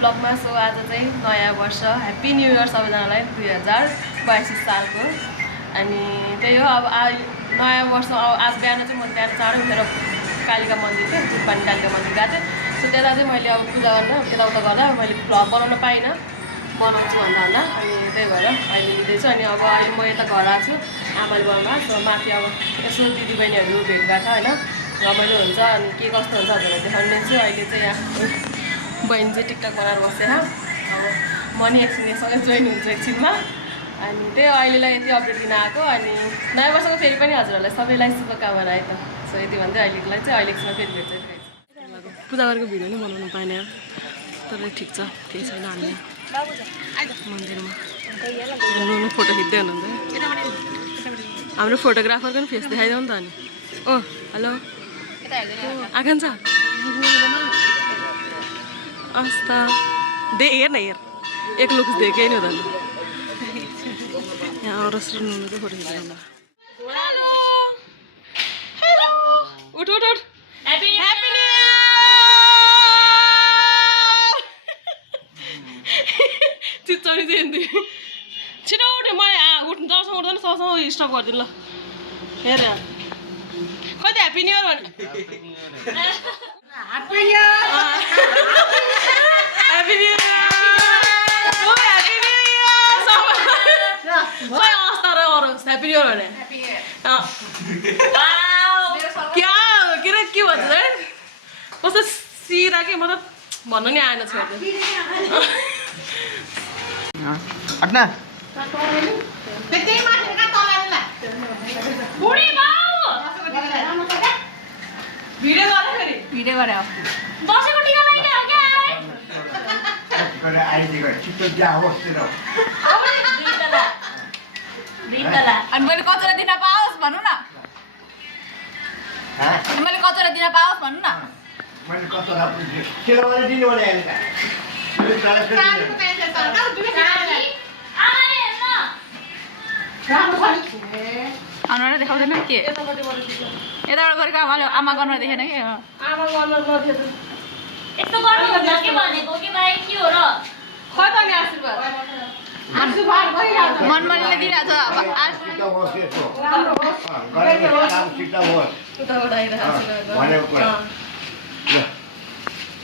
ब्लगमा। So आज चाहिँ नयाँ वर्ष ह्याप्पी न्यू इयर सबैजनालाई 2022 सालको। अनि त्यही हो अब नयाँ वर्ष आज बिहान चाहिँ म बिहान चाँडै उठेर कालिका मन्दिर थियो जुटपानी कालिका मन्दिर गएको थिएँ। सो त्यता चाहिँ मैले अब पूजा गर्न यताउता गर्दा मैले भ्लग बनाउन पाइनँ, बनाउँछु भन्दा अनि त्यही भएर अहिले लिँदैछु। अनि अब अहिले म यता घर आएको छु आमाले बनाउनु। सो माथि अब यसो दिदीबहिनीहरू भेटघाट होइन रमाइलो हुन्छ अनि के कस्तो हुन्छ भनेर देखाउने छु। अहिले चाहिँ यहाँ बहिनी चाहिँ टिकटक बनाएर बसेँ अब म नि एकछिनसँगै जोइन हुन्छ एकछिनमा। अनि त्यही अहिलेलाई यति अपडेट दिन आएको। अनि नयाँ वर्षको फेरि पनि हजुरहरूलाई सबैलाई शुभकामना है त। सो यति भन्दै अहिलेलाई चाहिँ अहिले एकछिनमा फेरि भेट्छ। पूजा गरेको भिडियो नै बनाउनु पाएन तर ठिक छ, केही छैन। हामी मन्दिरमा फोटो खिच्दै हुनुहुन्छ। हाम्रो फोटोग्राफरको पनि फेस देखाइदेऊ नि त। अनि ओ हेलो आकाङ्क्षा अस्ता दे हेर न हेर एक लुक्स देखेँ नि त। यहाँ रेस्टुरेन्ट हुनु चाहिँ फोटो खिच्नु। उठ उठ उठ ह्याप्पी न्यू चिच्चाउने चाहिँ छिटो उठ्यो। म उठ्नु जबसम्म उठ्दैन सबसम्म स्टप गरिदिनु ल। हेर कति ह्याप्पी न्यू इयर भने ह्याप्पी न्यू इयर खै अवस्था र अरू ह्याप्पी न्यू इयर भने क्या के भन्छ कस्तो सिधा के मतलब भन्नु नि आएन छोड्दै। भिडियो गरे दसैँको टिका लगाइदियो अनि मैले कचरा दिन पाओस् भन्नु न। मैले कचरा दिन पाओस् भन्नु न। मैले कचरा दिनु अनुहार देखाउँदैन के यताबाट गरेको आमा गर्न देखेन कि आमा गर्न नदियो त यस्तो गर्नु हुन्छ के भनेको के भाइ के हो र खै त नि आशीर्वाद मनमनले दिइरहेको छ। उताबाट आइरहेको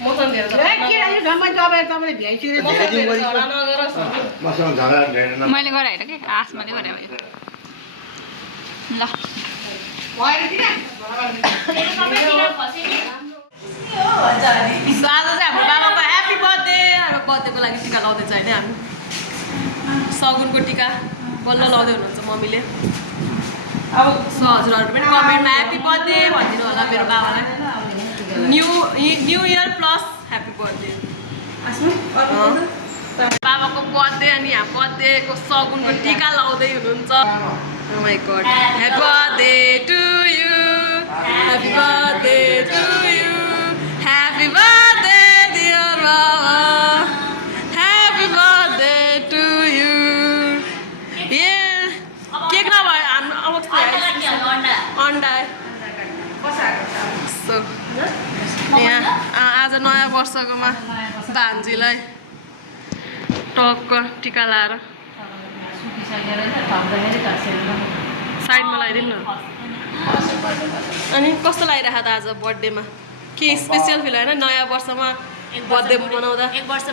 मसँग धेरै मैले गरे होइन कि आसमाले गरे हो ल। आज चाहिँ हाम्रो बाबाको ह्याप्पी बर्थडे। हाम्रो बर्थडेको लागि टिका लाउँदैछ होइन हामी सगुनको टिका बल्ल लाउँदै हुनुहुन्छ मम्मीले। अब सो हजुरहरू पनि कमेन्टमा ह्याप्पी बर्थडे भनिदिनु होला मेरो बाबालाई। New year plus happy birthday. बाबाको बर्थडे अनि यहाँ बर्थडेको सगुनको टिका लाउँदै हुनुहुन्छ। Oh my God. Happy birthday to you. Happy birthday to you. Happy birthday dear Baba. Happy birthday to you. Yeah. Cake नभए हाम्रो अवस्था अन्डा सो यहाँ आज नयाँ वर्षकोमा भान्जीलाई टक्क टिका लाएर साइडमा लगाइदिनु न। अनि कस्तो लागिरहेको त आज बर्थडेमा के स्पेसियल फिल होइन? नयाँ वर्षमा बर्थडे मनाउँदा एक वर्ष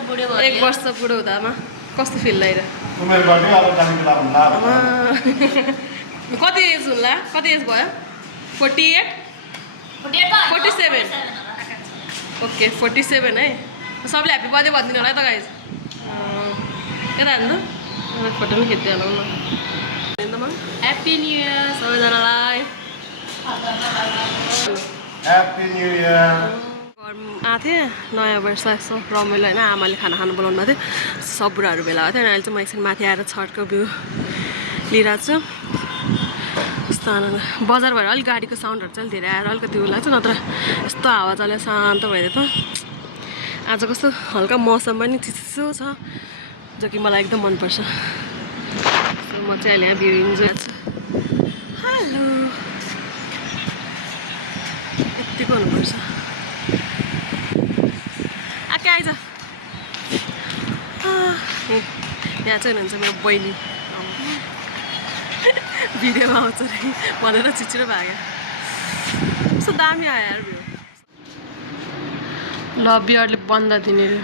बुढो हुँदामा कस्तो फिल लागिरहेको? कति एज होला? कति एज भयो? 48 47 ओके 47 है। सबले ह्याप्पी बर्थडे भनिदिनु होला है त गाइज। यता हान्नु फोटो पनि खिच्दै हालौँ न। ह्याप्पी न्यु इयर सबैजनालाई। Happy new year. घरमा आएको थिएँ नयाँ वर्ष यसो रमाइलो होइन। आमाले खाना खानु बोलाउनु भएको थियो, सब बुढाहरू भेला भएको थियो। अनि अहिले चाहिँ म एकछिन माथि आएर छठको भ्यू लिइरहेको छु। यस्तो आनन्द बजार भएर अलिक गाडीको साउन्डहरू चाहिँ धेरै आएर अलिकति उयो लाग्छ, नत्र यस्तो हावा चलेर शान्त भइदियो त। आज कस्तो हल्का मौसम पनि चिसो छ जो कि मलाई एकदम मनपर्छ। म चाहिँ अहिले यहाँ भ्यू इन्जोय छु। हेलो यतिको हुनुपर्छ। आके आइज यहाँ चाहिँ हुनुहुन्छ मेरो बहिनी भिडियोमा आउँछ अरे भनेर छिचिरो भाग्यो कस्तो दामी आयो यार भ्यू ल बियरले बन्द दिने रे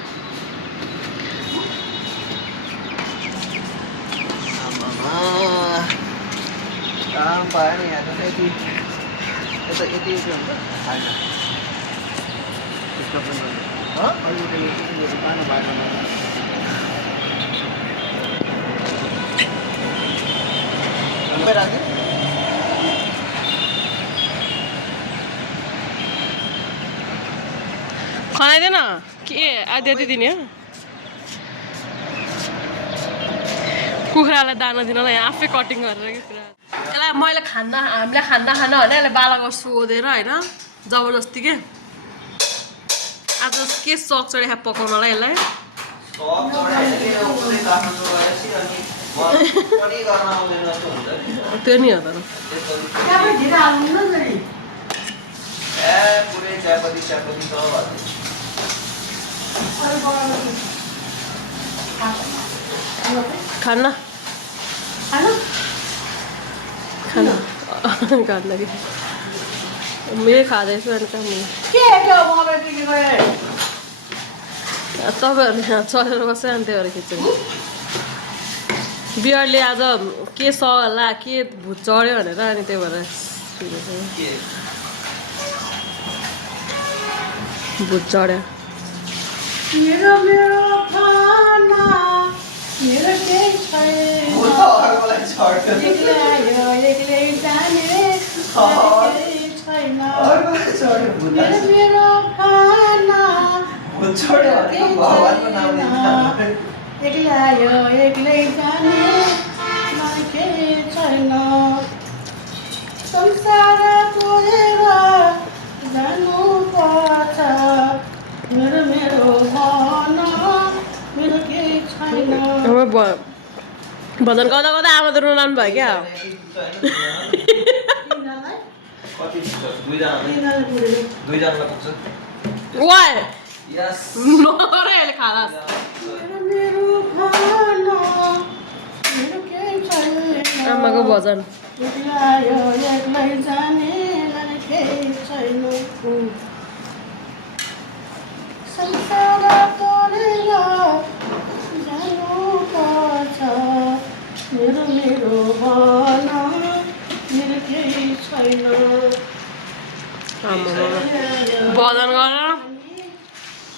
काम भएन यहाँ त यति यता यति हुन्छ होइन त्यसको पनि अलिकति पानी भएन राख्यो खनाइदेन के आधी आधी दिने हो कुखुरालाई दाना दिनलाई आफै कटिङ गरेर के कुरा यसलाई मैले हामीले खाना भने यसलाई बालाको सोधेर होइन जबरजस्ती के आज के सक चढेको पकाउनलाई यसलाई त्यो नि हो त खाना खाना खाना कि मैले खाँदैछु अनि कहाँ तपाईँहरू यहाँ चलेर बस्छ अनि त्यही भएर खिच्छु बियरले आज के सला के भुत चढ्यो भनेर अनि त्यही भएर भुत चढ्यो मेरो मेरो खाना मेरो केही छैन एक्लै आयो एक्लै जाने केही छैन मेरो मेरो खाना एक्लै आयो एक्लै जाने मलाई केही छैन संसार छोडेर जानुपर्छ मेरो मेरो मन मेरो केही छैन भजन गाउँदा गाउँदा आमा त रुलाउनु भयो क्या दुईजनालाई पुग्छ वाइ यस नरे अहिले खाला मेरो खाना मेरो केही छैन आमाको भजन एक्लै आयो एक्लै जाने मलाई केही छैन संसार तोडेर जानुपर्छ मेरो मेरो मन मेरो केही छैन आमा भजन गर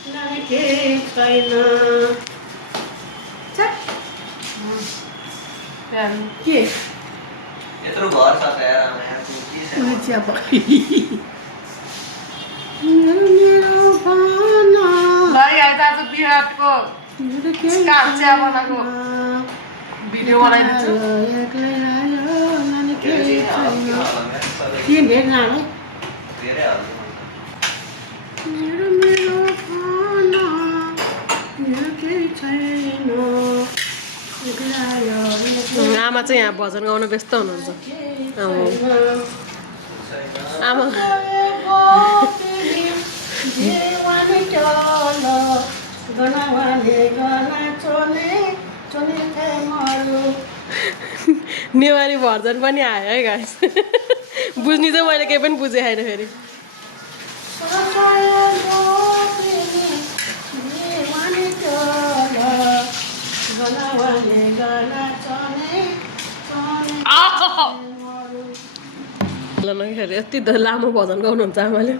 मलाई केही छैन के यत्रो घर छ त यार आमा यहाँ के छ मेरो मेरो भन भाइ आज विराटको मेरो केही चिया बनाएको भिडियो बनाइदिन्छु एक्लै आयो मलाई केही छैन के भेट लाने धेरै हाल्नु मेरो मेरो भन मेरो केही छैन एक्लै आयो आमा चाहिँ यहाँ भजन गाउन व्यस्त हुनुहुन्छ आमा नेवारी भर्जन पनि आयो है गाइस बुझ्ने चाहिँ मैले केही पनि बुझेँ छैन फेरि फेरि यति लामो भजन गाउनुहुन्छ आमाले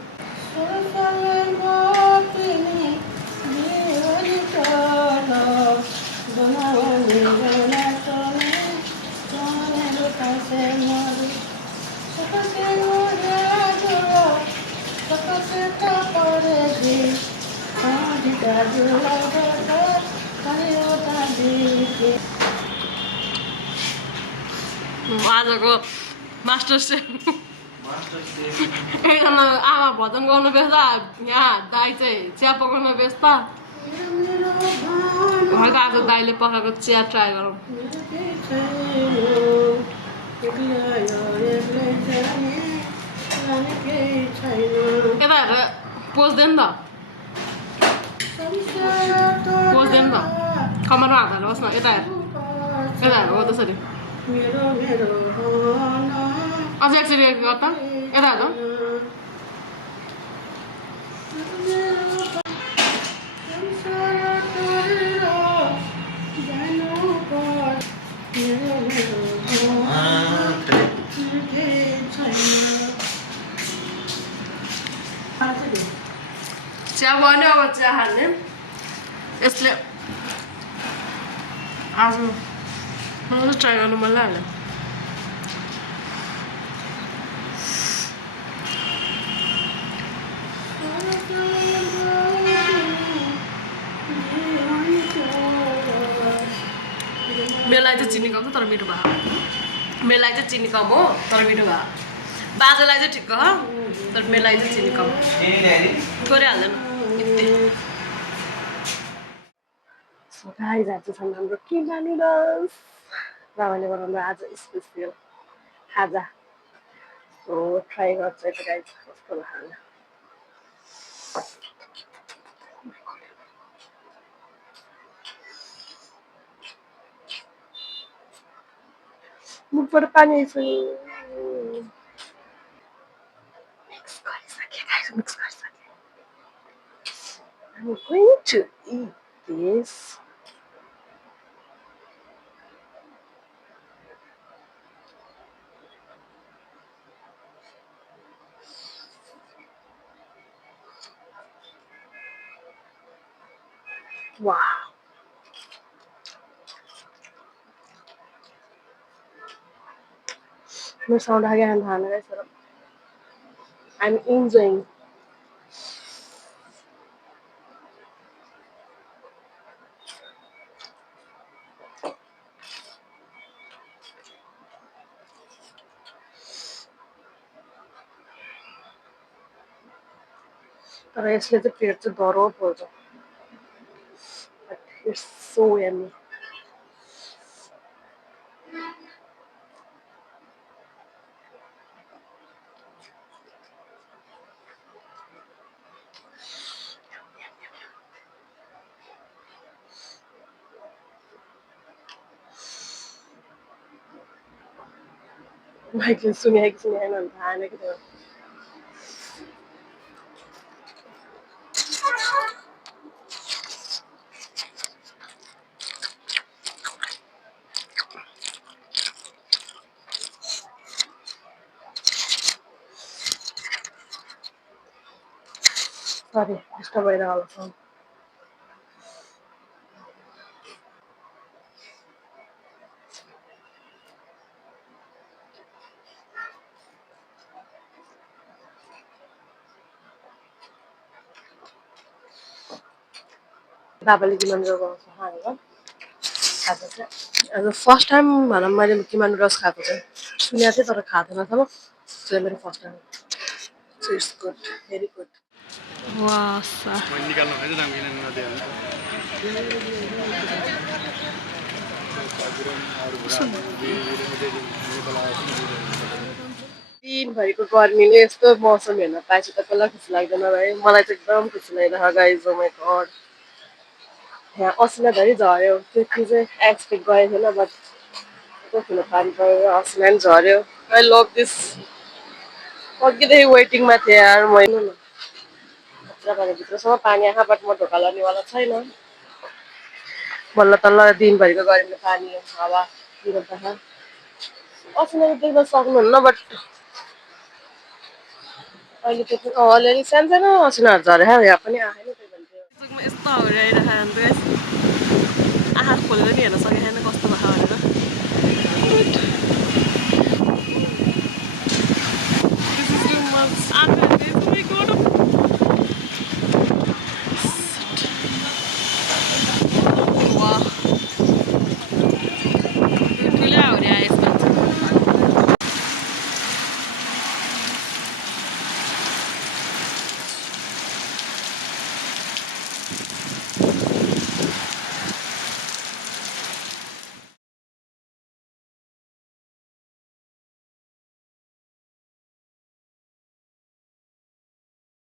आजको मास्टर सेफ एकजना आमा भजन गाउनु व्यस्त यहाँ दाई चाहिँ चिया पकाउनु व्यस्त आज दाईले पकाएको चिया ट्राई गरौँ यता हेरेर पोज्दैन त पोज्दैन त कमानमा हात हाल्नुहोस् न यता हेर यता हेर हो त्यसरी मेरो मेरो होला अझै एकचोटि गर त यता हेर संसार तोडेर जानुपर्छ मेरो मेरो होला केही छैन चिया बन्यो अब चिया खाने यसले आज मलाई ट्राई गर्नु मन लाग्यो मेलाई चाहिँ चिनी कम छ तर मिठो भयो मेलाई चाहिँ चिनी कम हो तर मिठो भयो बाजेलाई चाहिँ ठिक्क हो तर मेलाई चाहिँ चिनी कम थोरै हाल्दैन यति गाइज आज छन् हाम्रो किमा नुडल्स बाबाले बनाउनु आज स्पेसियल खाजा सो ट्राई गर्छ यता गाइज कस्तो खाना मुखबाट पानी आइसक्यो मिक्स गरिसकेँ गाइज मिक्स गरिसकेँ I'm going to eat this. Wow. No sound again, guys. I'm enjoying. तर यसले चाहिँ पेट चाहिँ डह्रो पोल्छ इट्स सो यम्मी माइकले सुने कि सुनेन भने थाहा नै थियो सरी डिस्टर्ब भइरहेको होला साउन्ड बाबाले किमा नुडल्स बनाउँछ खाएको खाएको चाहिँ आज फर्स्ट टाइम भनौँ मैले किमा नुडल्स खाएको चाहिँ सुनेको थिएँ तर खाएको थिएन तब त्यो मेरो first time so it's good very good वासा दिनभरिको गर्मीले यस्तो मौसम हेर्न पाएछु त कसलाई खुसी लाग्दैन भाइ मलाई चाहिँ एकदम खुसी लागिरहेको गाइज ओ माइ गड यहाँ असिना धरि झऱ्यो त्यति चाहिँ एक्सपेक्ट गरेको थिएन बट यस्तो ठुलो पानी पऱ्यो असिना पनि झऱ्यो आई लभ दिस अघिदेखि वेटिङमा थिएँ यार मैले भित्रसम्म पानी आँखा बट म ढोका लानेवाला छैन बल्ल तल्ल दिनभरिको गर्मीले पानी हावा दिनुपर्छ असिना त देख्न सक्नुहुन्न बट अहिले त्यति अलिअलि सानो सानो असिनाहरू झरेको यहाँ पनि आएन त्यही भन्थ्यो यस्तो आइरहेको आँखा खोलेर नि हेर्न सकेँ